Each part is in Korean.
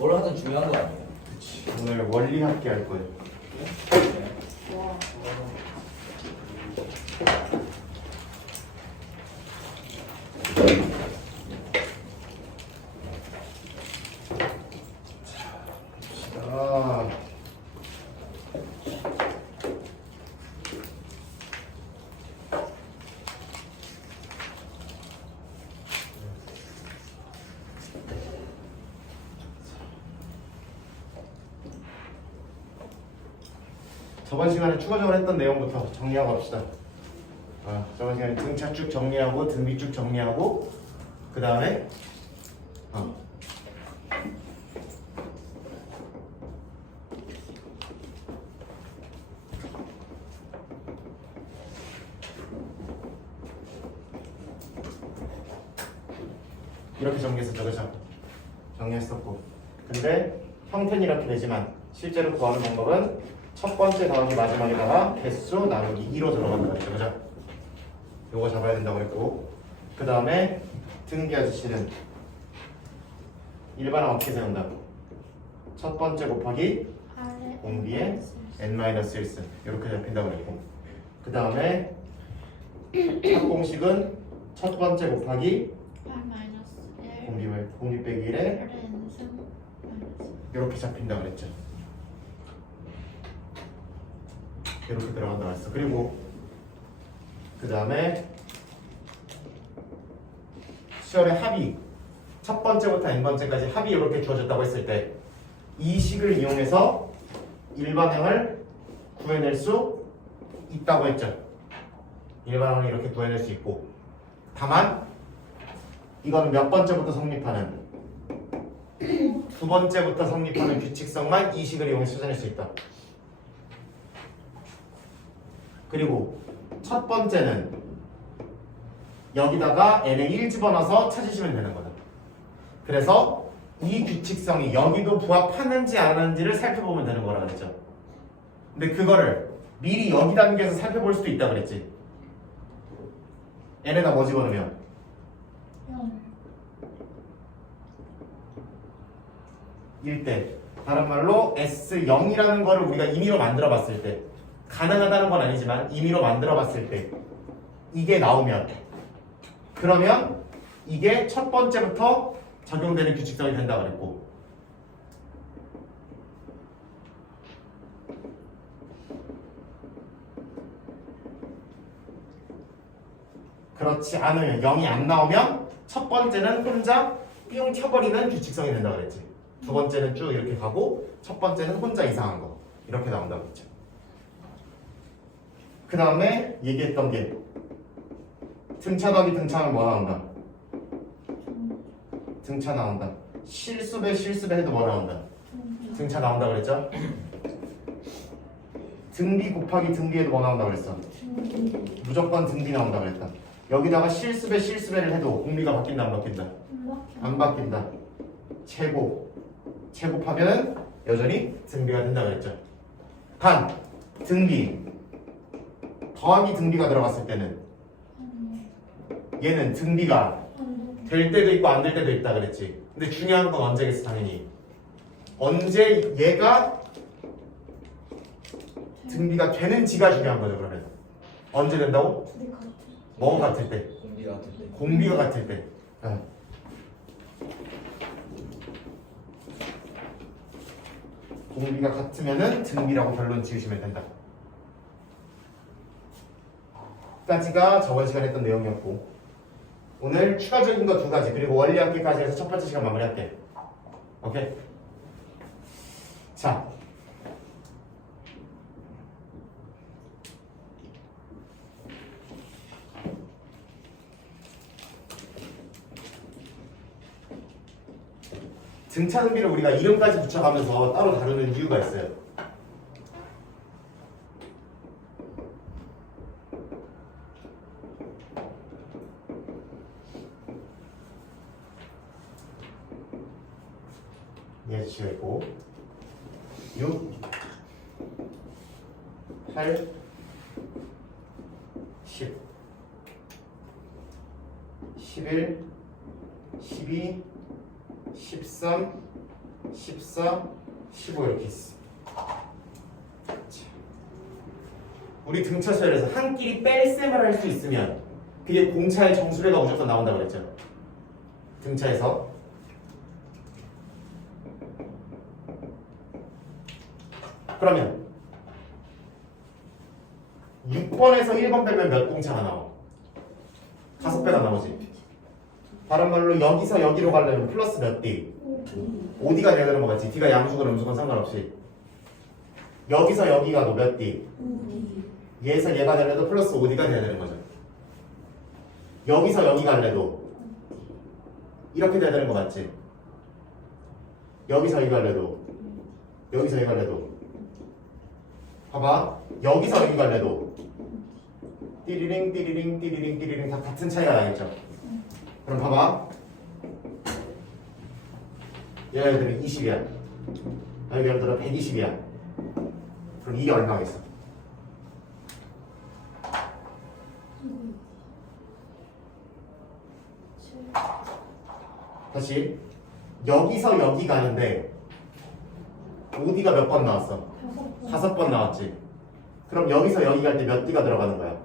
뭘 하든 중요한 거 아니에요? 그치. 오늘 원리 함께 할 거예요. 와. 자, 저번 시간에 추가적으로 했던 내용부터 정리하고 갑시다. 저번 시간에 등차 쭉 정리하고 등비 쭉 정리하고 그 다음에 이렇게 정리했었죠, 그죠? 정리했었고. 근데 형태는 이렇게 되지만 실제로 구하는 방법은 첫 번째 더하기 마지막에다가 개수 나누기 2로 들어간다 그랬죠, 그죠? 요거 잡아야 된다고 그랬고, 그 다음에 등비 아저씨는 일반항 어떻게 세운다고? 첫 번째 곱하기 공비에 n-1승 이렇게 잡힌다고 그랬고, 그 다음에 합공식은 첫 번째 곱하기 공비 빼기 1에 이렇게 잡힌다고 그랬죠. 이렇게 들어간다고 했어. 그리고 그 다음에 시열의 합이 첫 번째부터 n번째까지 합이 이렇게 주어졌다고 했을 때 이 식을 이용해서 일반항을 구해낼 수 있다고 했죠. 일반항을 이렇게 구해낼 수 있고, 다만 이거는 몇 번째부터 성립하는 두 번째부터 성립하는 규칙성만 이 식을 이용해서 찾아낼 수 있다. 그리고 첫 번째는 여기다가 n에 1 집어넣어서 찾으시면 되는 거다. 그래서 이 규칙성이 여기도 부합하는지 안 하는지를 살펴보면 되는 거라 그랬죠. 근데 그거를 미리 여기 단계에서 살펴볼 수도 있다 그랬지. n에다 뭐 집어넣으면 1대. 다른 말로 S0이라는 거를 우리가 임의로 만들어 봤을 때, 가능하다는 건 아니지만 임의로 만들어 봤을 때 이게 나오면, 그러면 이게 첫 번째부터 적용되는 규칙성이 된다 그랬고, 그렇지 않으면 0이 안 나오면 첫 번째는 혼자 뿅 켜버리는 규칙성이 된다 그랬지. 두 번째는 쭉 이렇게 가고 첫 번째는 혼자 이상한 거 이렇게 나온다고 했죠. 그 다음에 얘기했던 게 등차 더하기 등차는 뭐 나온다? 등차 나온다. 실수배 해도 뭐 나온다? 등차 나온다 그랬죠? 등비 곱하기 등비에도 뭐 나온다 그랬어? 무조건 등비 나온다 그랬다. 여기다가 실수배를 해도 공비가 바뀐다 안 바뀐다? 안 바뀐다. 제곱하면 여전히 등비가 된다 그랬죠. 단 등비 더하기 등비가 들어갔을 때는 얘는 등비가 될 때도 있고 안 될 때도 있다 그랬지. 근데 중요한 건 언제겠어? 당연히 언제 얘가 등비가 되는지가 중요한 거죠. 그러면 언제 된다고? 뭐가 같을 때? 공비가 같을 때. 공비가 같을 때. 공비가 같으면은 등비라고 결론 지으시면 된다. 까지가 저번 시간에 했던 내용이었고, 오늘 추가적인 거 2가지 그리고 원리 암기까지 해서 첫 번째 시간 마무리할게. 오케이? 자, 등차 등비를 우리가 이름까지 붙여가면서 따로 다루는 이유가 있어요. 이 아저씨가 있고 6, 8, 10, 11, 12, 13, 14, 15 이렇게 있어. 우리 등차 수열에서 한 끼리 뺄셈을 할 수 있으면 그게 공차의 정수례가 무조건 나온다고 그랬죠. 등차에서. 그러면 6번에서 1번 빼면 몇 공차가 나와? 5배가 나오지. 다른 말로 여기서 여기로 가려면 플러스 몇 D? 5D가 돼야 되는 거 맞지? D가 양수건 음수건 상관없이. 여기서 여기가 너 몇 D? 얘에서 얘가 되려도 플러스 5D가 돼야 되는 거죠. 여기서 여기 갈래도 이렇게 돼야 되는 거 맞지? 여기서 여기 갈래도 여기서 여기 갈래도 봐봐. 여기서 여기 갈래도 띠리링 띠리링 띠리링 띠리링 다 같은 차이가 나겠죠? 그럼 봐봐. 얘네들은 20이야. 여기 예를 들어 120이야. 그럼 이게 얼마겠어? 다시 여기서 여기 가는데 어디가 몇 번 나왔어? 5번 나왔지. 그럼 여기서 여기 갈 때 몇 D가 들어가는 거야?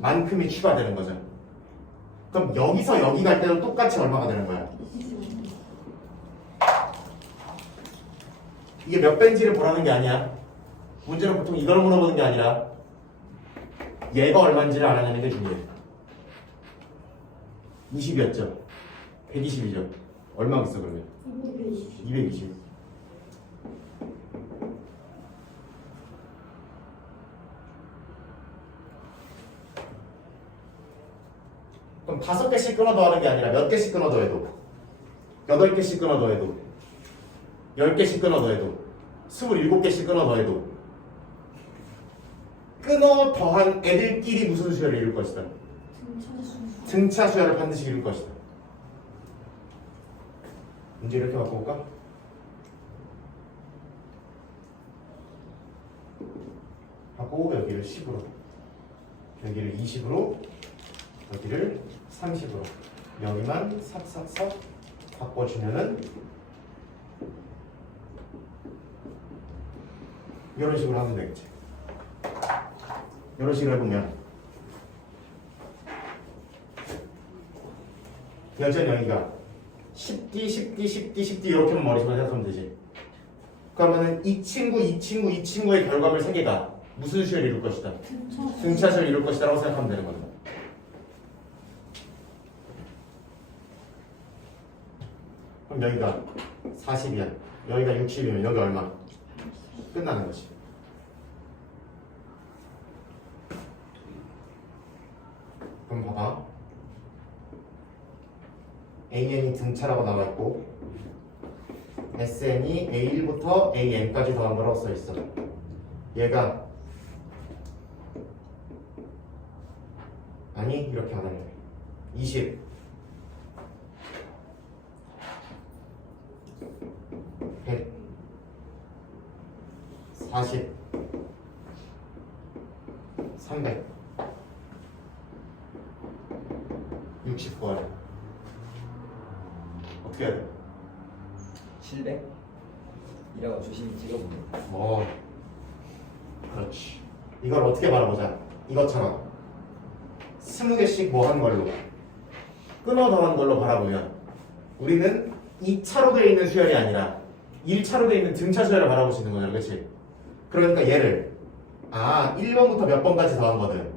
만큼이 추가되는 거죠. 그럼 여기서 여기 갈 때도 똑같이 얼마가 되는 거야? 이게 몇 배인지를 보라는 게 아니야. 문제는 보통 이걸 물어보는 게 아니라 얘가 얼마인지를 알아내는 게 중요해. 20이었죠? 120이죠? 얼마겠어 그러면? 220. 그럼 5개씩 끊어도 하는 게 아니라 몇 개씩 끊어도 해도 8개씩 끊어도 해도 10개씩 끊어도 해도 27개씩 끊어도 해도 끊어 더한 애들끼리 무슨 수열을 이룰 것이다? 등차 수열을 반드시 이룰 것이다. 문제 이렇게 바꿔볼까? 바꾸고 여기를 10으로 여기를 20으로 여기를 30으로 여기만 삭삭삭 바꿔주면은 이런 식으로 하면 되겠지. 이런 식으로 해보면 여전히 여기가 10D, 10D, 10D, 10D 이렇게만 머릿속에 생각하면 되지. 그러면은 이 친구, 이 친구, 이 친구의 결과물 3개가 무슨 수열을 이룰 것이다? 등차 수열을 이룰 것이다 라고 생각하면 되는 거다. 그럼 여기가 40이야. 여기가 60이면 여기 얼마? 끝나는 거지. 그럼 봐봐. AN이 등차라고 나와있고 SN이 A1부터 AN까지 더한 거라고 써있어. 얘가 아니 이렇게 안 할래. 20 100 40 300 60 구하래. 어떻게 해야 돼? 700? 이라고 조심히 찍어보면 그렇지. 이걸 어떻게 말해보자. 이것처럼 20개씩 뭐 한 걸로 끊어 더한 걸로 바라보면 우리는 2차로 되어 있는 수열이 아니라 1차로 되어 있는 등차 수열을 바라볼 수 있는 거잖아. 그렇지? 그러니까 얘를 1번부터 몇 번까지 더한 거든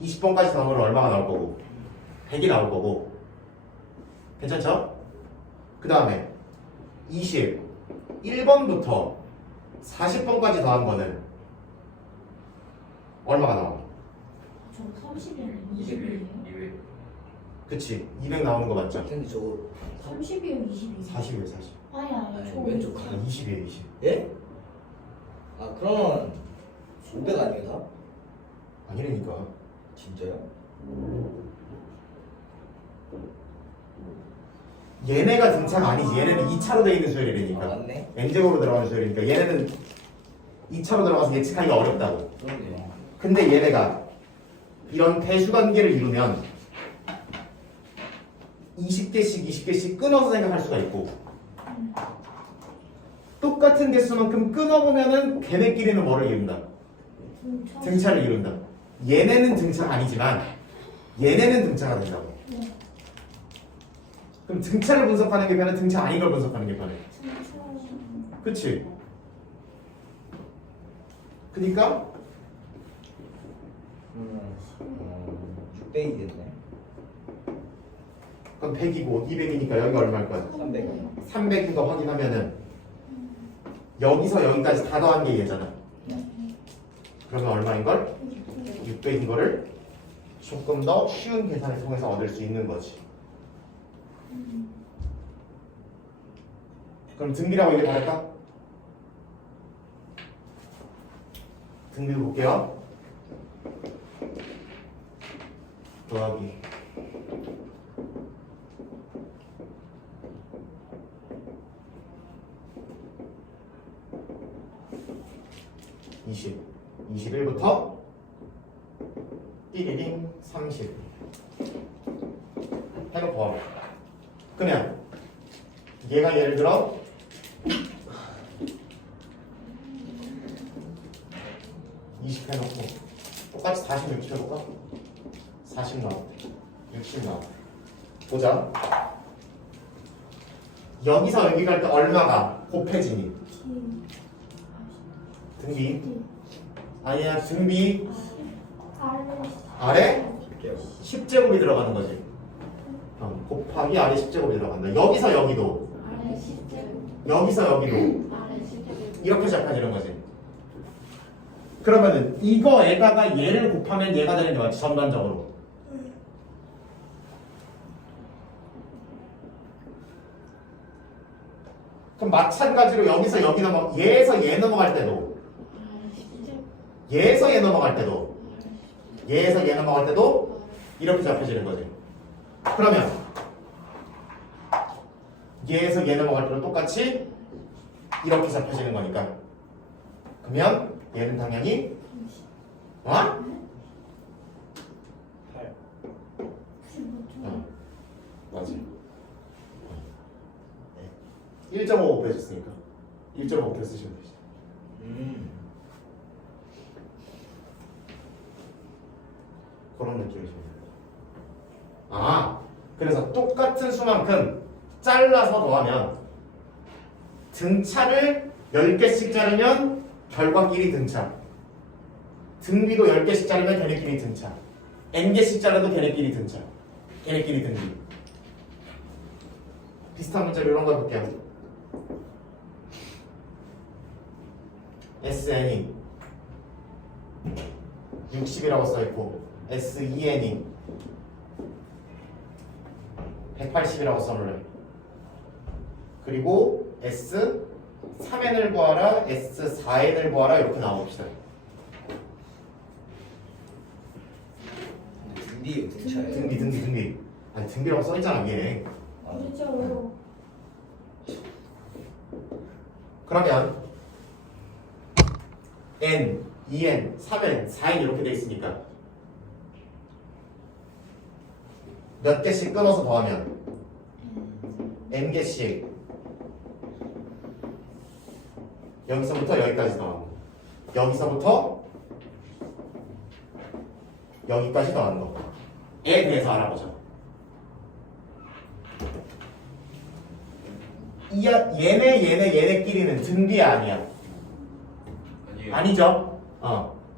20번까지 더한 거는 얼마가 나올 거고 100이 나올 거고. 괜찮죠? 그 다음에 21번부터 40번까지 더한 거는 얼마가 나와? 저 30이랑 20이에요? 그치? 200 나오는 거 맞죠? 근데 저거 30이에요 20이에요? 40이에요 40. 아니야 저 왼쪽 20이에요 20. 예? 아 그러면 500 아니에요 다? 아니라니까. 진짜요? 얘네가 등차가 아니지. 얘네는 2차로 되어 있는 아 수열이니까. 맞네. n제곱으로 들어가는 수열이니까 얘네는 2차로 들어가서 예측하기가 어렵다고. 그런데요. 근데 얘네가 이런 대수관계를 이루면 20개씩 끊어서 생각할 수가 있고 똑같은 개수만큼 끊어보면은 걔네끼리는 뭐를 이룬다? 등차를 이룬다. 얘네는 등차가 아니지만 얘네는 등차가 된다고. 그럼 등차를 분석하는 게 변해? 등차 아닌 걸 분석하는 게 변해? 그치? 그니까 6대2 됐네. 그럼 100이고 200이니까 여기가 얼마일 거야? 300. 300인 거 확인하면은 여기서 여기까지 다 더한 게 얘잖아. 그러면 얼마인걸? 600인 거를 조금 더 쉬운 계산을 통해서 얻을 수 있는 거지. 그럼 등비라고 얘기 잘할까? 등비도 볼게요. 더하기 21부터 1링 30 해놓고 봐. 그러면 얘가 예를 들어 20 해놓고 똑같이 40, 60 해볼까? 40 나왔대. 60 나왔대. 보자. 여기서 여기 갈 때 얼마가 곱해지니? 등비 아니야, 등비 아래 10제곱이 들어가는 거지. 곱하기 아래 10제곱이 들어간다. 여기서 여기도 여기서 여기도 이렇게 시작하지는 거지. 그러면은 이거에다가 얘를 곱하면 얘가 되는 게 맞지, 전반적으로. 그럼 마찬가지로 여기서 여기 얘에서 얘 넘어갈 때도 얘에서 얘 넘어갈 때도 얘에서 얘 넘어갈 때도 이렇게 잡혀지는 거지. 그러면 얘에서 얘 넘어갈 때도 똑같이 이렇게 잡혀지는 거니까 그러면 얘는 당연히 어? 8. 맞지. 1.5 곱해졌으니까 1.5 곱해 쓰시면 되죠. 그런 느낌이십니다. 그래서 똑같은 수만큼 잘라서 더하면 등차를 10개씩 자르면 결과끼리 등차, 등비도 10개씩 자르면 걔네끼리 등차, n개씩 자르도 걔네끼리 등차, 걔네끼리 등비. 비슷한 문제로 이런 거 해볼게요. SN이 60이라고 써있고 SEN이 180이라고 써놓을래. 그리고 S3N을 구하라, S4N을 구하라 이렇게 나와봅시다. 등비 등차예요. 등비. 아니 등비라고 써있잖아 위에. 그러면 N, 2N, 3N, 4N 이렇게 돼 있으니까 몇 개씩 끊어서 더하면 N개씩 여기서부터 여기까지 더하는 거, 여기서부터 여기까지 더하는 거에 대해서 알아보자. 얘네끼리는 등비야 아니야? 아니죠.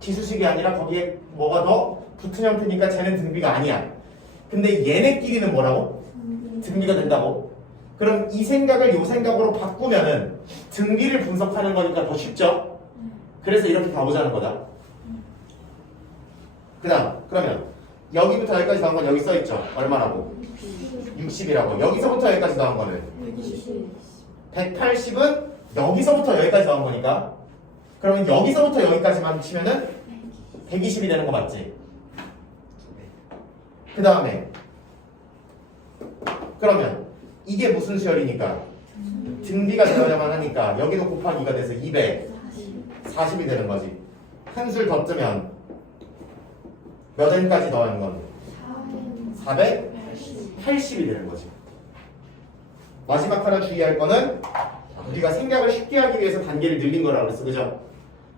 치수식이 아니라 거기에 뭐가 더 붙은 형태니까 쟤는 등비가 아니야. 근데 얘네끼리는 뭐라고? 등비가 된다고? 그럼 이 생각을 요 생각으로 바꾸면은 등비를 분석하는 거니까 더 쉽죠? 그래서 이렇게 가보자는 거다. 그러면 여기부터 여기까지 나온 건 여기 써있죠? 얼마라고? 60이라고. 여기서부터 여기까지 나온 거는 180은 여기서부터 여기까지 나온 거니까 그러면 여기서부터 여기까지만 치면은 120이 되는 거 맞지? 그 다음에 그러면 이게 무슨 수열이니까 등비가 되어야만 하니까 여기도 곱하기가 돼서 240이 되는 거지. 한 술 더 뜨면 몇 n까지 더하는 건 480이 되는 거지. 마지막 하나 주의할 거는 우리가 생각을 쉽게 하기 위해서 단계를 늘린 거라고 그랬어, 그죠?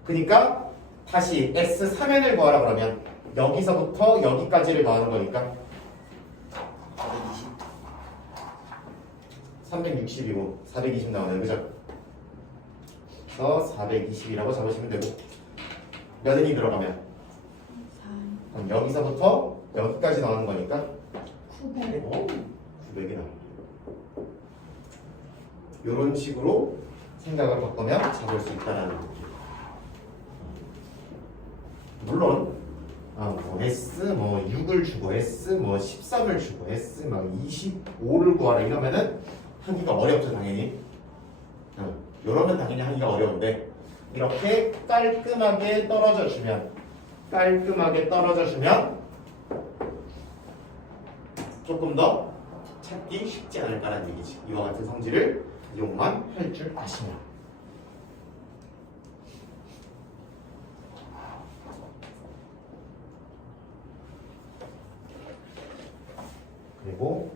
그러니까 다시 S3n을 구하라 그러면 여기서부터 여기까지를 더하는 거니까 420. 360이고 420 나오네요, 그죠? 그래서 420이라고 잡으시면 되고 몇 n이 들어가면 4 그럼 여기서부터 여기까지 나오는 거니까 900 900이 나옵니다. 이런 식으로 생각을 바꾸면 잡을 수 있다는 거죠. 물론 뭐 S 뭐 6을 주고 S 뭐 13을 주고 S 막 25를 구하라 이러면은 하기가 어렵죠, 당연히. 이러면 당연히 하기가 어려운데 이렇게 깔끔하게 떨어져 주면 조금 더 찾기 쉽지 않을까라는 얘기지. 이와 같은 성질을 이용만 할 줄 아시면. 그리고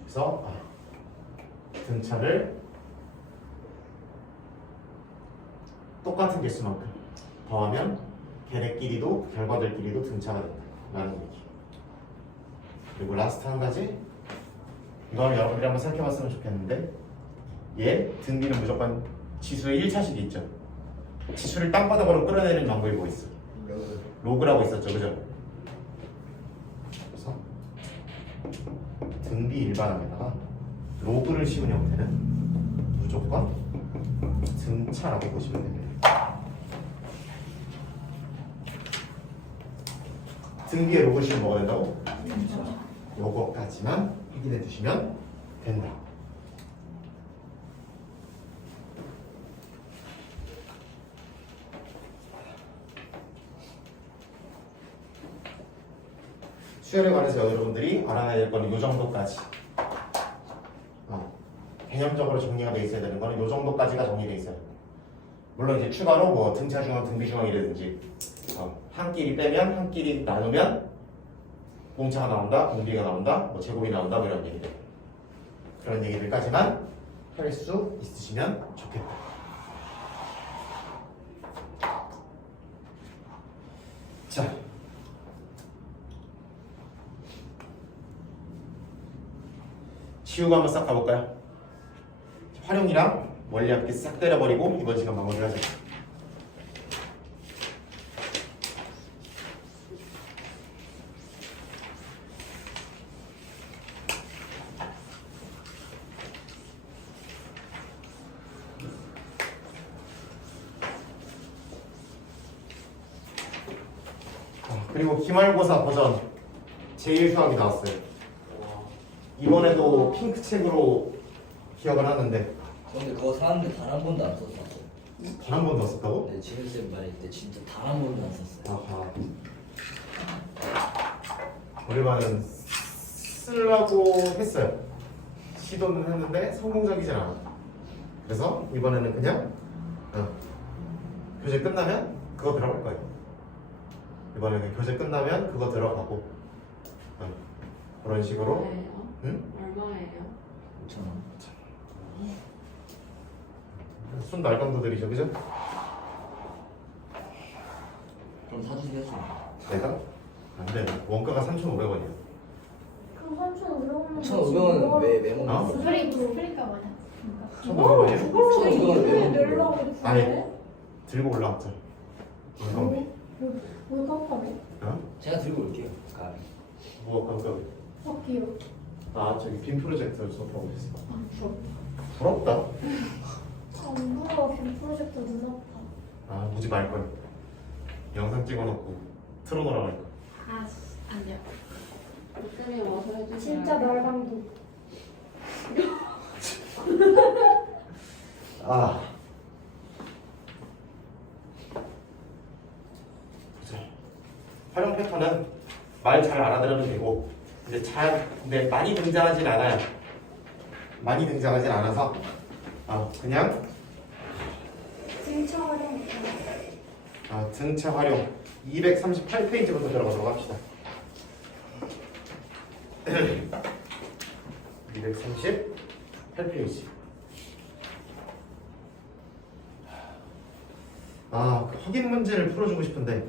그래서 등차를 똑같은 개수만큼 더하면 걔네끼리도 결과들끼리도 등차가 된다라는 얘기. 그리고 라스트 한 가지, 이거는 여러분들이 한번 생각해봤으면 좋겠는데, 얘 등비는 무조건 지수의 1차식이 있죠. 지수를 땅바닥으로 끌어내는 방법이 뭐 있어? 로그라고 있었죠, 그죠? 그래서 등비 일반항에다가 로그를 씌운 형태는 무조건 등차라고 보시면 됩니다. 등비에 로그 씌우면 뭐가 된다고? 요거까지만 확인해 주시면 된다. 수열에 관해서 여러분들이 알아야 될 거는 이 정도까지. 개념적으로 정리가 돼 있어야 되는 거는 이 정도까지가 정리돼 있어요. 물론 이제 추가로 뭐 등차 중앙, 등비 중앙이라든지 한 끼리 빼면 한 끼리 나누면 공차가 나온다, 공비가 나온다, 뭐 제곱이 나온다, 뭐 이런 얘기들. 그런 얘기들까지만 할 수 있으시면 좋겠다. 자, 치우고 한번 싹 가볼까요? 활용이랑 원리 함께 싹 때려버리고 이번 시간 마무리를 하자. 그리고 기말고사 버전 제1수학이 나왔어요. 이번에도 핑크책으로 기억을 하는데 근데 그거 사는데 단 한 번도 안 썼어. 단 한 번도 썼다고? 네, 지민쌤 말일 때 진짜 단 한 번도 안 썼어요. 아하. 우리 반은 쓰려고 했어요. 시도는 했는데 성공적이진 않아. 그래서 이번에는 그냥 교재 끝나면 그거 들어갈 거예요. 이번에는 교재 끝나면 그거 들어가고 그런 식으로. 얼마예요? 응? 얼마예요? 5,000원. 순 날강도들이죠, 그죠? 그럼 사주시겠어요? 내가? 안 돼. 원가가 3,500원이야. 그럼 3,500원 1,500원 왜 먹는 어? 거야? 스프링가 맞아. 1,500원이야? 그걸로 이거는 왜 이렇게 먹는 내려고 거야? 그랬어. 아니. 들고 올라왔잖아. 원가비. 왜 깜깜해? 어? 제가 들고 올게요. 가을. 뭐 깜깜해. 귀여워. 아 저기 빔 프로젝트를 수업하고 있어. 부럽다. 부럽다. 안 부러워. 빔 프로젝트 눈 아파. 아 오지 말 거야. 영상 찍어놓고 틀어놓으라고 할 거야. 아, 안 돼요. 때문에 와서 해주세요. 진짜 멸망도. 아. 보자. 활용 패턴은 말 잘 알아들으면 되고 근데 많이 등장하진 않아요. 많이 등장하진 않아서 그냥 진짜 활용. 등차 활용 238페이지부터 들어가도록 합시다. 238페이지. 아, 그 확인 문제를 풀어주고 싶은데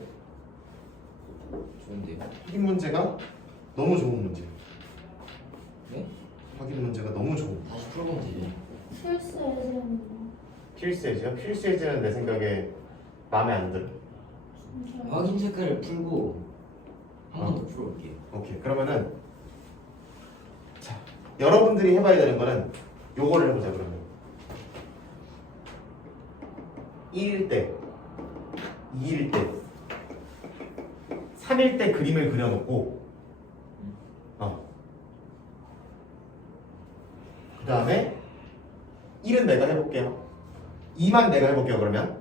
좋은데요? 확인 문제가 너무 좋은 문제. 네? 확인 문제가 너무 좋은. 다시 풀어보면 되죠. 실수 예제는 뭐? 필수 예제요? 필수 예제는 내 생각에 마음에 안 들어. 진짜. 확인 색깔을 풀고 한 번 더 풀어볼게요. 오케이. 그러면은 자, 여러분들이 해봐야 되는 거는 요거를 해보자. 그러면 1일 때, 2일 때, 3일 때 그림을 그려놓고 그 다음에 1은 내가 해볼게요. 2만 내가 해볼게요. 그러면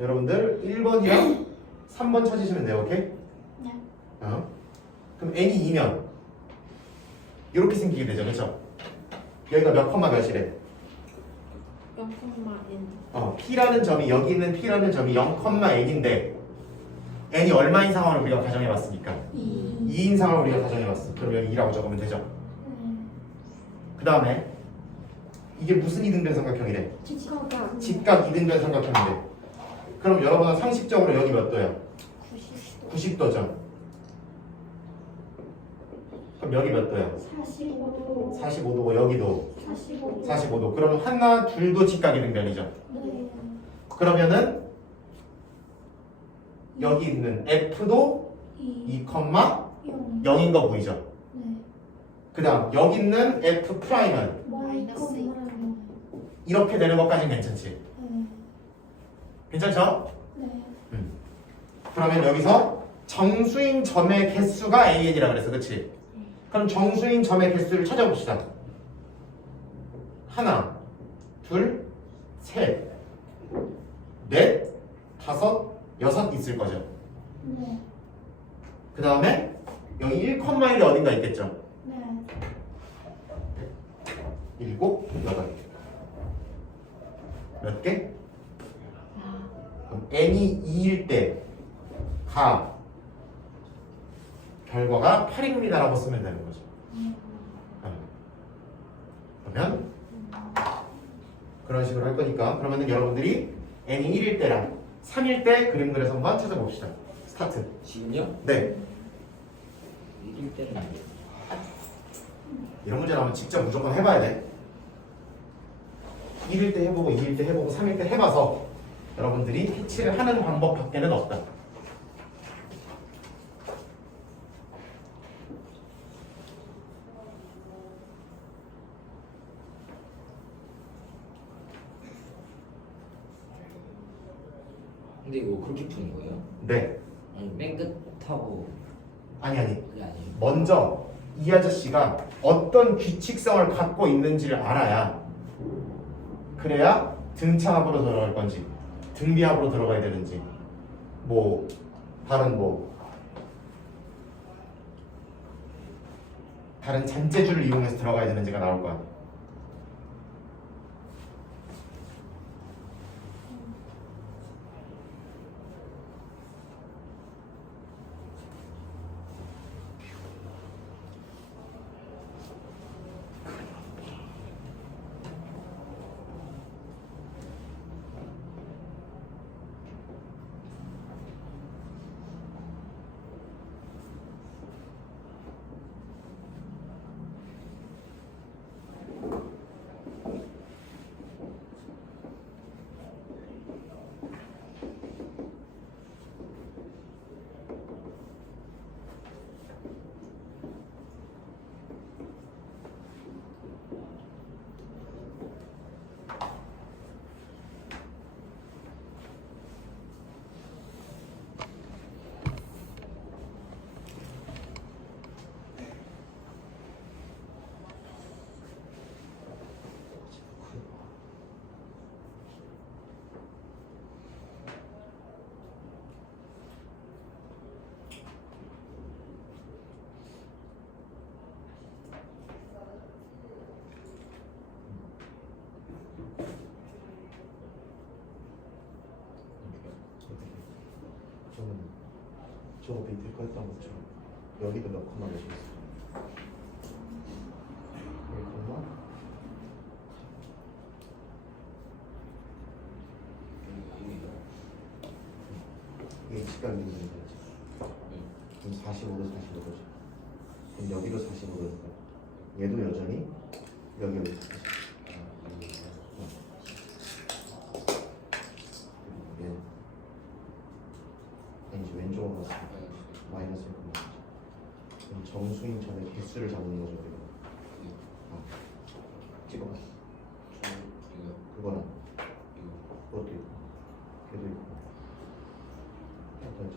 여러분들 1번이랑 3번 찾으시면 돼요. 오케이? 네. 그럼 n이 2면 이렇게 생기게 되죠. 그렇죠? 여기가 몇 컴마 몇이래? 0,1. P라는 점이 여기 있는 P라는 점이 0,n인데 n이 얼마인 상황을 우리가 가정해봤으니까 2인 상황을 우리가 가정해봤어. 그럼 여기 2라고 적으면 되죠. 네. 그 다음에 이게 무슨 이등변 삼각형이래? 직각. 직각 이등변 삼각형인데 그럼 여러분은 상식적으로 여기 몇 도야? 90도. 90도죠. 그럼 여기 몇 도야? 45도. 45도고 여기도 45도. 45도. 그럼 하나, 둘도 직각 이등변이죠. 네. 그러면은 여기 있는 F도 2. 2,0인 0. 거 보이죠? 네. 그 다음 여기 있는 F 프라임은 마이너스 2. 이렇게 되는 것까지는 괜찮지? 네. 괜찮죠? 네. 그러면 여기서 정수인 점의 개수가 AN이라 그랬어. 그치? 그럼 정수인 점의 개수를 찾아봅시다. 하나, 둘, 셋, 넷, 다섯, 여섯 있을 거죠. 네. 그 다음에 여기 1,1이 어딘가 있겠죠. 네. 일곱, 여덟. 몇 개? 그럼 n이 2일 때 가 결과가 8입니다라고 쓰면 되는 거죠. 그러면 그런 식으로 할 거니까 그러면은 여러분들이 n이 1일 때랑 3일 때 그림 그려서 한번 찾아봅시다. 스타트. 지금요? 네. 1일 때는 안 돼요. 이런 문제 나오면 직접 무조건 해봐야 돼. 1일 때 해보고 2일 때 해보고 3일 때 해봐서 여러분들이 캐치를 하는 방법밖에는 없다. 근데 이거 그렇게 푸는 거예요? 네. 아니 맨 끝하고 아니 그게 아니에요. 먼저 이 아저씨가 어떤 규칙성을 갖고 있는지를 알아야 그래야 등차합으로 들어갈 건지 등비합으로 들어가야 되는지 뭐 다른 잔재주를 이용해서 들어가야 되는지가 나올 거야. 저거 밑에 거 했던 것처럼 여기도 몇 콤마 몇이 있어. 1콤마 이게 직각이 있는 거지. 그럼 45도 45도죠. 그럼 여기도 45도니까 얘도 여전히 여기 40. 이제 왼쪽으로 갔어. 마이너스 1. 그럼 정수인 전에 개수를 잡는 거죠. 찍어봐. 그거는 그것도 있고 걔도 있고 어떤 점.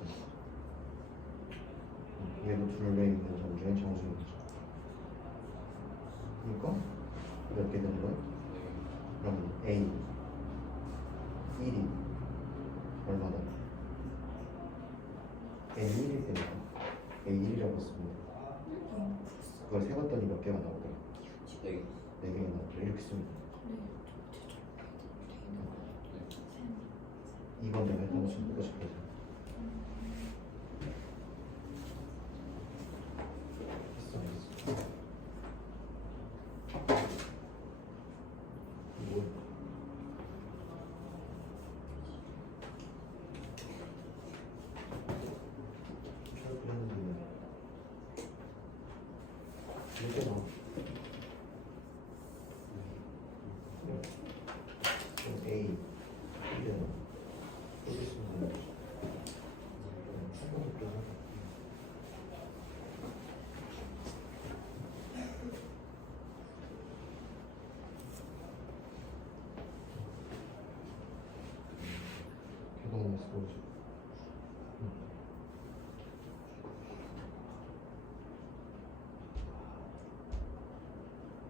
얘도 둘레 있는 점 중에 정수인이죠. 그러니까 몇 개 되는 거야? 그럼 A 1이 얼마다? A 1일 때니까 A 1이라고 했습니다. 그걸 세봤더니 몇 개가 나오더라? 4개가 나오더라. 이렇게 쓰면 이건 내가 했던 것처럼 보고 싶거든. A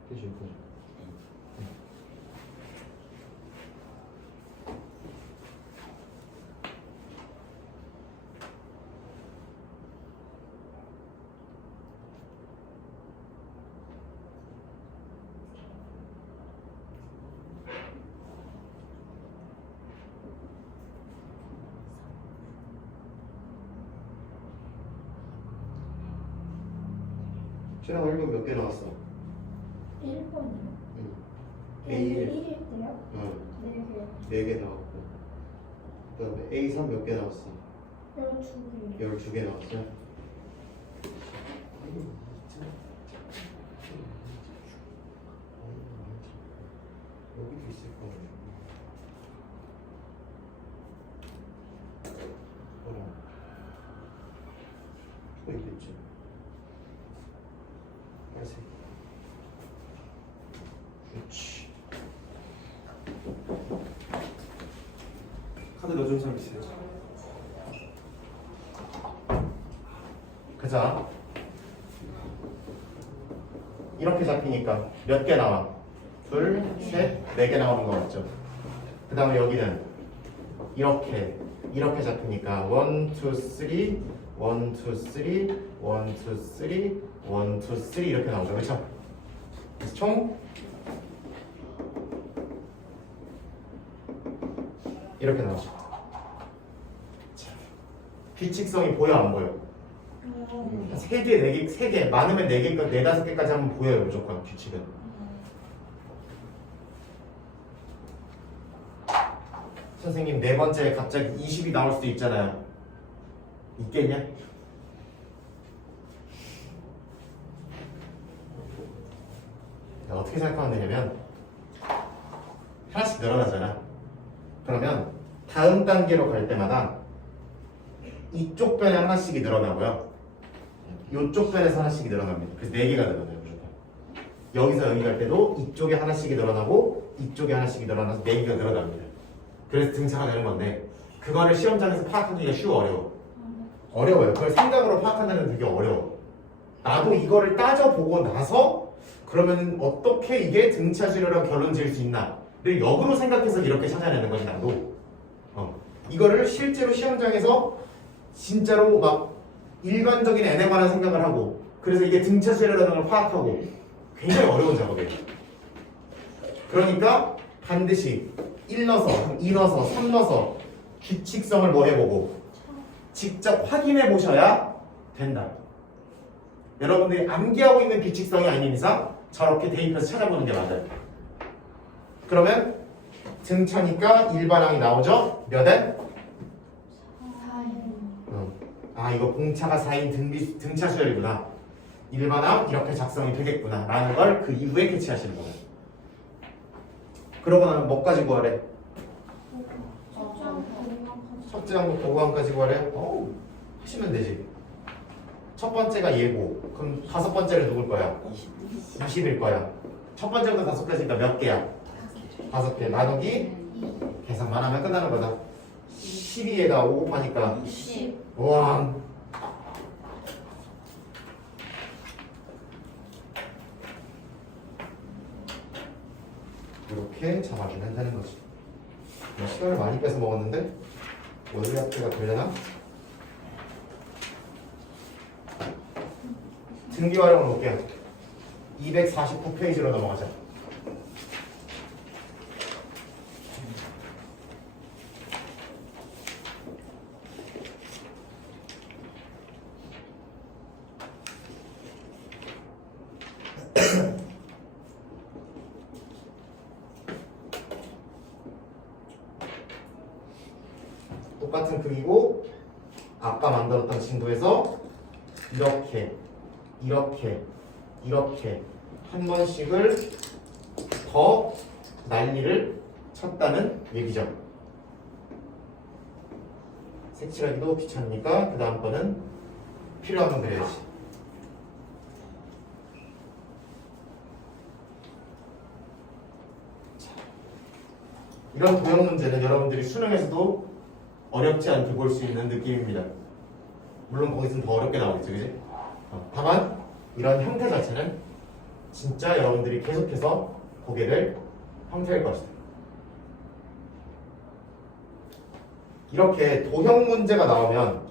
그죠, 그죠. 지난 월급 몇 개 나왔어? 1번이요? A1 1일 때요? 응, 네 4개 나왔고 그 다음에 A3 몇 개 나왔어? 개. 12개. 12개 나왔어? 여기도 있을 거야. 또 있겠지. 빨색. 그렇지. 카드 넣어준 사람 있어요? 그자. 이렇게 잡히니까 몇 개 나와? 둘, 셋, 4개 나오는 거 맞죠? 그 다음에 여기는 이렇게 잡히니까 1, 2, 3, 1, 2, 3, 1, 2, 3, 1, 2, 3 이렇게 나오죠. 그렇죠? 그래서 총 이렇게 나오죠. 자, 규칙성이 보여 안 보여? 3개, 4개, 3개 많으면 4개, 4, 5개까지 하면 보여요. 무조건 규칙은. 선생님 4번째 갑자기 20이 나올 수도 있잖아요. 있겠냐? 어떻게 생각하면 되냐면 하나씩 늘어나잖아. 그러면 다음 단계로 갈 때마다 이쪽 변에 하나씩이 늘어나고요. 이쪽 변에서 하나씩이 늘어납니다. 그래서 4개가 늘어나요. 무조건. 여기서 여기 갈 때도 이쪽에 하나씩이 늘어나고 이쪽에 하나씩이 늘어나서 4개가 늘어납니다. 그래서 등차가 되는 건데 그거를 시험장에서 파악하기가 쉬워 어려워? 어려워요. 그걸 생각으로 파악한다는 게 되게 어려워. 나도 이거를 따져보고 나서 그러면 어떻게 이게 등차 지르랑 결론 지을 수 있나를 역으로 생각해서 이렇게 찾아내는 거지 나도. 이거를 실제로 시험장에서 진짜로 막 일반적인 n에 관한 생각을 하고 그래서 이게 등차 지르라는 걸 파악하고 굉장히 어려운 작업이에요. 그러니까 반드시 1 넣어서, 2 넣어서, 3 넣어서 규칙성을 뭐 해보고 직접 확인해 보셔야 된다. 여러분들이 암기하고 있는 규칙성이 아닌 이상 저렇게 대입해서 찾아보는 게 맞아요. 그러면 등차니까 일반항이 나오죠? 몇 엔? 4일. 아 이거 공차가 4인 등차 수열이구나. 일반항 이렇게 작성이 되겠구나 라는 걸 그 이후에 캐치하시는 거예요. 그러고 나면 뭐까지 구하래? 첫째 항목 보고항까지 구하래? 어우 하시면 되지. 첫 번째가 예고. 그럼 다섯 번째는 누굴 거야? 20일 거야. 첫 번째부터 다섯 개니까 몇 개야? 5개. 나누기 계산만 하면 끝나는 거다. 12에다 5 곱하니까 20. 우와. 이렇게 잡아주면 된다는 거지. 시간을 많이 뺏어 먹었는데 원리 학교가 되려나? 등기 활용을 볼게요. 249페이지로 넘어가자. 똑같은 크기고 아까 만들었던 진도에서 이렇게 한 번씩을 더 난리를 쳤다는 얘기죠. 색칠하기도 귀찮으니까 그 다음 거는 필요하면 그래야지. 이런 도형 문제는 여러분들이 수능에서도 어렵지 않게 볼 수 있는 느낌입니다. 물론 거기서는 더 어렵게 나오겠죠, 그지? 다만 이런 형태 자체는 진짜 여러분들이 계속해서 보게 될 형태일 것이다. 이렇게 도형 문제가 나오면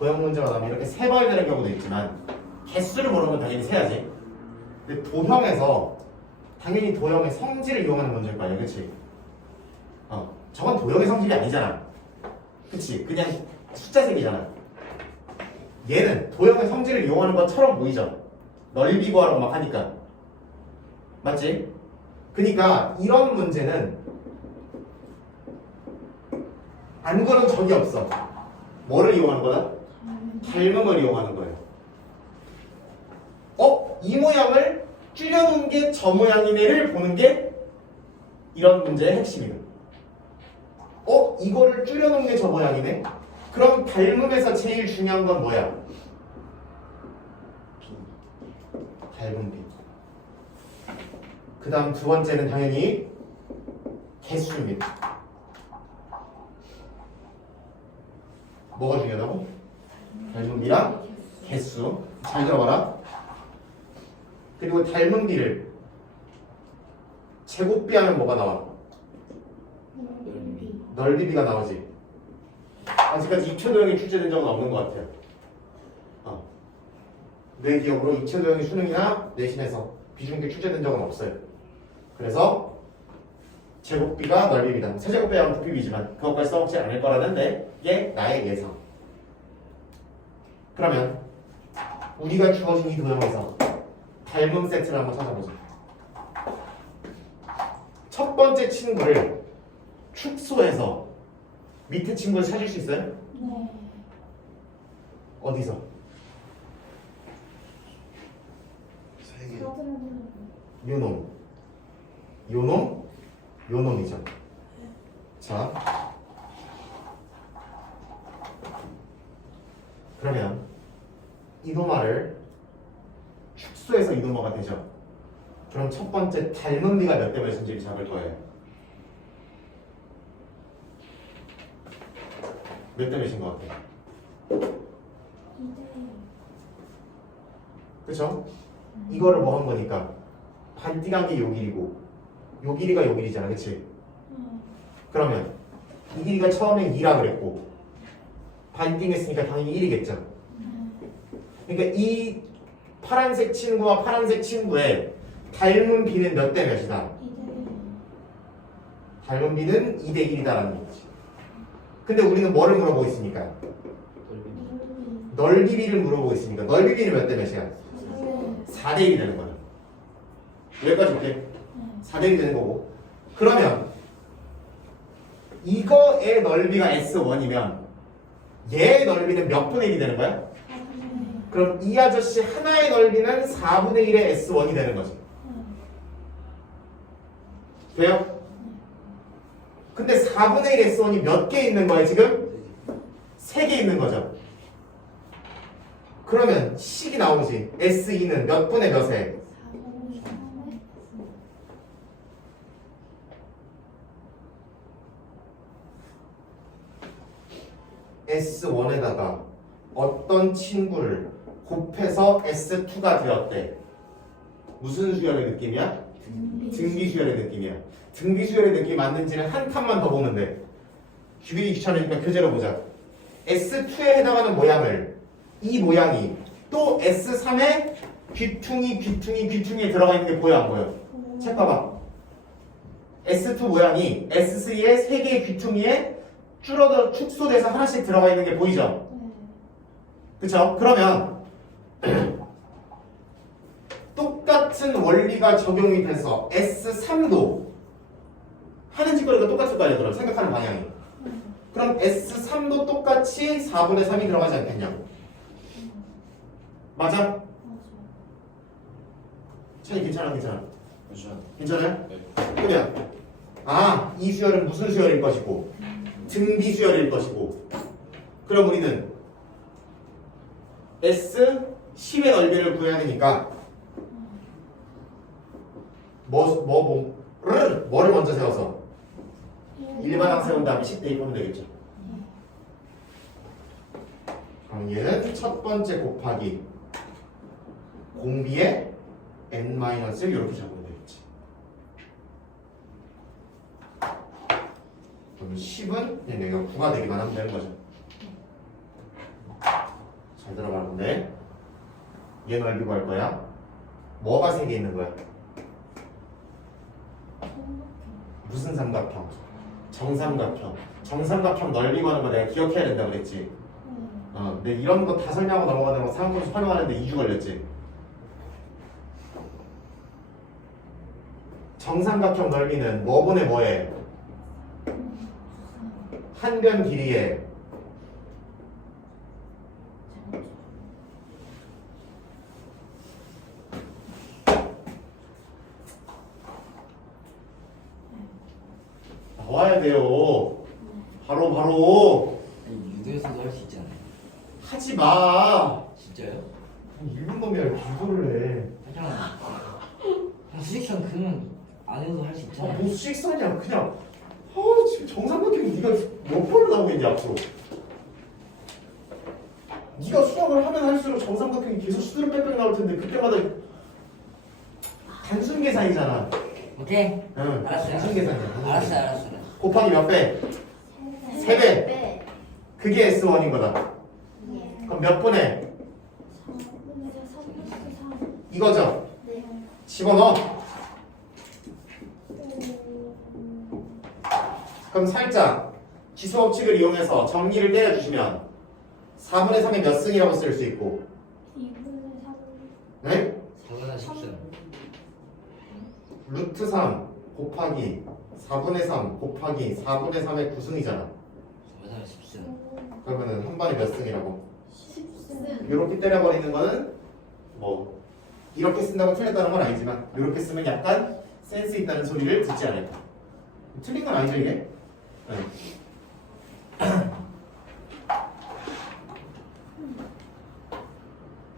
이렇게 세 번이 되는 경우도 있지만 개수를 모르면 당연히 세야지. 근데 도형에서 당연히 도형의 성질을 이용하는 문제일 거 아니야, 그치? 저건 도형의 성질이 아니잖아. 그치? 그냥 숫자 색이잖아. 얘는 도형의 성질을 이용하는 것처럼 보이죠? 넓이 구하라고 막 하니까. 맞지? 그러니까 이런 문제는 안 그런 적이 없어. 뭐를 이용하는 거다? 닮음을 이용하는 거예요. 이 모양을 줄여놓은 게 저 모양이네를 보는 게 이런 문제의 핵심이에요. 이거를 줄여놓은 게 저 모양이네? 그럼 닮음에서 제일 중요한 건 뭐야? 닮은 비. 그 다음 두 번째는 당연히 개수입니다. 뭐가 중요하다고? 닮은 비랑 개수. 잘 들어봐라. 그리고 닮은 비를 제곱비 하면 뭐가 나와? 넓이비가 나오지. 아직까지 이체도형이 출제된 적은 없는 것 같아요. 내 기억으로 이체도형이 수능이나 내신에서 비중계 출제된 적은 없어요. 그래서 제곱비가 넓이비다. 세제곱비 하면 부피비지만 그것까지 써먹지 않을 거라는데 이게 나의 예상. 그러면 우리가 주어진 이 도형에서 닮음 세트를 한번 찾아보자. 첫 번째 친구를 축소해서 밑에 친구를 찾을 수 있어요? 네. 어디서? 요놈. 요놈이죠. 자, 그러면 이노마를 축소해서 이노마가 되죠. 그럼 첫 번째 닮은 비가 몇 대 몇인지를 잡을 거예요. 몇 대 몇인 것 같아요? 2대. 그쵸? 이거를 뭐 한 거니까 반띵한 게 요 길이고 요 길이가 요 길이잖아, 그치? 그러면 이 길이가 처음에 2라 그랬고 반띵했으니까 당연히 1이겠죠. 그러니까 이 파란색 친구와 파란색 친구의 닮은 비는 몇 대 몇이다? 2대. 닮은 비는 2대 1이다라는 얘기지. 근데 우리는 뭐를 물어보고 있으니까? 넓이 비를 물어보고 있으니까 넓이 비는 몇 대 몇이야? 4대 1이 되는 거야. 여기까지 올게. 4대 1이 되는 거고. 그러면 이거의 넓이가 S1이면 얘의 넓이는 몇 분의 1이 되는 거야? 그럼 이 아저씨 하나의 넓이는 4분의 1의 S1이 되는 거지. 돼요? 근데 4분의 1 S1이 몇 개 있는 거야 지금? 3개 있는 거죠. 그러면 식이 나오지. S2는 몇 분의 몇에? S1에다가 어떤 친구를 곱해서 S2가 되었대. 무슨 수열의 느낌이야? 등비 수열의 느낌이야. 등비 수열의 느낌이 맞는지는 한 칸만 더 보면 돼. 규비기 귀찮으니까 교재로 보자. S2에 해당하는 모양을 이 모양이 또 S3에 귀퉁이에 들어가 있는 게 보여 안 보여? 책 봐봐. S2 모양이 S3의 3개의 귀퉁이에 줄어들 축소돼서 하나씩 들어가 있는 게 보이죠? 그쵸? 그러면 똑같은 원리가 적용이 돼서 S3도 하는 짓거리가 똑같을 거 아니야. 그럼 생각하는 방향이. 그럼 S3도 똑같이 4분의 3이 들어가지 않겠냐? 맞아? 차이 괜찮아? 괜찮아요? 네. 그러면 이 수열은 무슨 수열일 것이고 등비 수열일 것이고 그럼 우리는 S10의 넓이를 구해야 되니까 뭐를 먼저 세워서 일반항 세운 다음에 10 대입하면 되겠죠. 그럼 얘는 첫 번째 곱하기 공비의 n-를 이렇게 잡으면 되겠지. 그럼 10은 그냥 여기가 9가 되기만 하면 되는 거죠. 잘 들어봐. 근데 얘 넓이 구할 거야. 뭐가 3개 있는 거야? 무슨 삼각형? 정삼각형. 정삼각형 넓이 구하는 거 내가 기억해야 된다 그랬지. 근데 이런 거 다 설명하고 넘어가는 거 삼각형 설명하는데 2주 걸렸지. 정삼각형 넓이는 뭐분의 뭐에? 한 변 길이에 나와야 돼요. 바로 아니, 유도에서도 할 수 있잖아요. 하지 마. 진짜요? 읽은 거면 유도를 해. 하잖아. 수직선 그는 안 해도 할 수 있잖아요. 뭐 수직선이야 그냥. 지금 정삼각형이 네가 몇 번을 나오고 있냐 앞으로. 네가 수학을 하면 할수록 정삼각형이 계속 수두룩 빽빽 나올 텐데 그때마다 단순 계산이잖아. 오케이. 응. 알았어요. 단순 계산이야. 알았어. 곱하기 몇 배? 3배. 그게 S1인 거다. 그럼 몇 분의? 이거죠? 집어넣어. 그럼 살짝 기수법칙을 이용해서 정리를 때려주시면 4분의 3의 몇 승이라고 쓸 수 있고 2분의 3. 네? 4분의 10승. 루트 3 곱하기 4분의 3 곱하기 4분의 3의 9승이잖아. 4분의 10승. 그러면은 한 번에 몇 승이라고? 10승. 이렇게 때려버리는 거는 뭐 이렇게 쓴다고 틀렸다는 건 아니지만 이렇게 쓰면 약간 센스 있다는 소리를 듣지 않을까. 틀린 건 아니죠 이게? 네.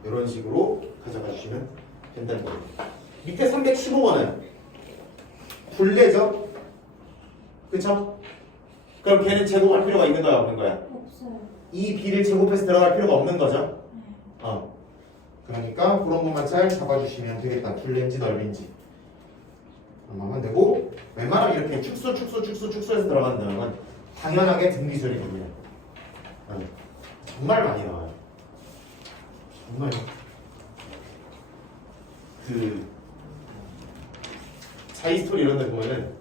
이런 식으로 가져가 주시면 된다는 거예요. 밑에 315번은 분례죠? 그쵸? 그럼 걔는 제곱할 필요가 있는 거야 없는 거야? 없어요. 이 b를 제곱해서 들어갈 필요가 없는 거죠? 그러니까 그런 것만 잘 잡아주시면 되겠다. 둘레인지 넓인지 얼마만 되고 웬만하면 이렇게 축소해서 들어간다는 건 당연하게 등비수열이 됩니다. 정말 많이 나와요. 정말 그 자이스토리 이런 데 보면은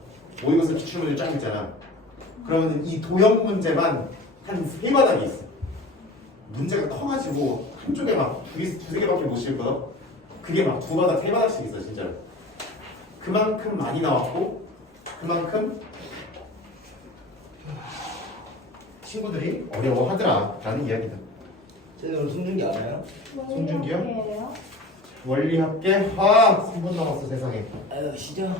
모의고사 기출문제 쫙 있잖아. 그러면 이 도형 문제만 한 3마당이 있어. 문제가 커가지고 한쪽에 막 두세 개밖에 못 싣거든. 그게 막 2마당, 3마당씩 있어 진짜로. 그만큼 많이 나왔고 그만큼 친구들이 어려워하더라 라는 이야기다. 쟤는 오늘 승준기 알아요? 송중기요? 뭐예요? 원리합계 화학 3분 남았어 세상에. 아유 시죠.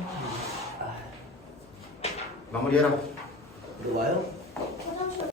마무리해라. 이거 와요?